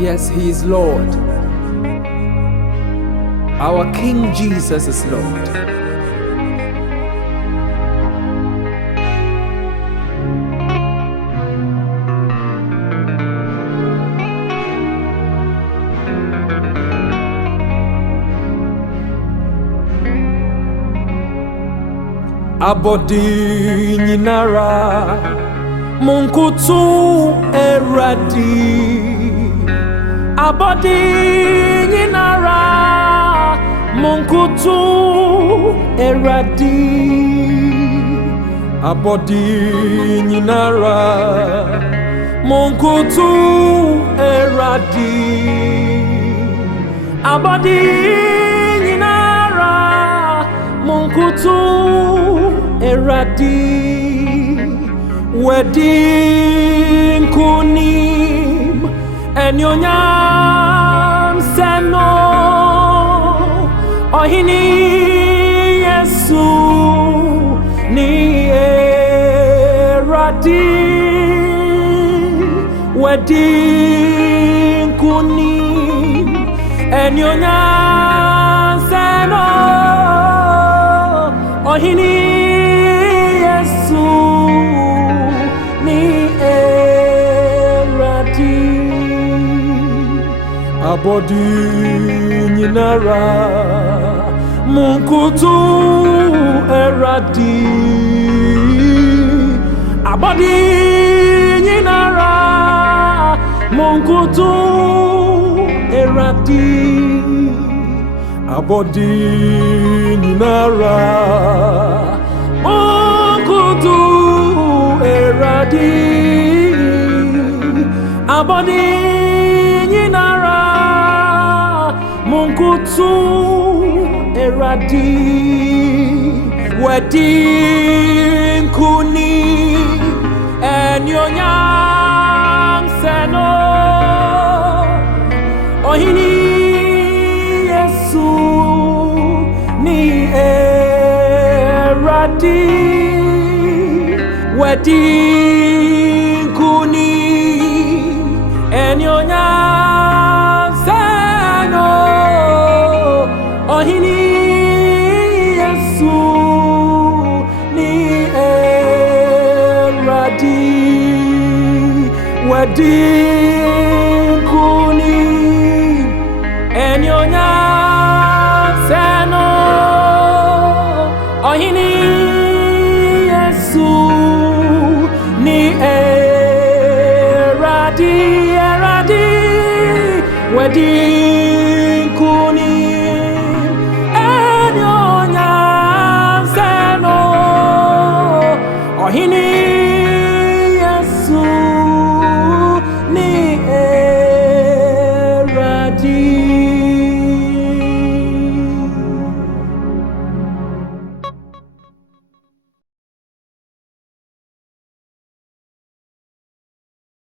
Yes, He is Lord. Our King Jesus is Lord. Abodi nyinara munkutu eradi. Abodi nyinara munkutu eradi. Abodi nyinara munkutu eradi. Abodi nyinara munkutu eradi. Wedding kunim enyonyam seno ohini Yesu ni eradi. Wedding kunim enyonyam seno ohini Yesu ni eradi. Abodi nyinara munkutu eradi. Abodi nyinara munkutu eradi. Abodi nyinara munkutu eradi. Abodi nyinara munkutu eradi. Wedding kuni enyonyam seno ohini Yesu ni eradi. Wedding kuni enyonyam seno ohini Yesu ni eradi. Wedding kuni enyonyam seno ohini Yesu ni eradi. Eradi. Wedding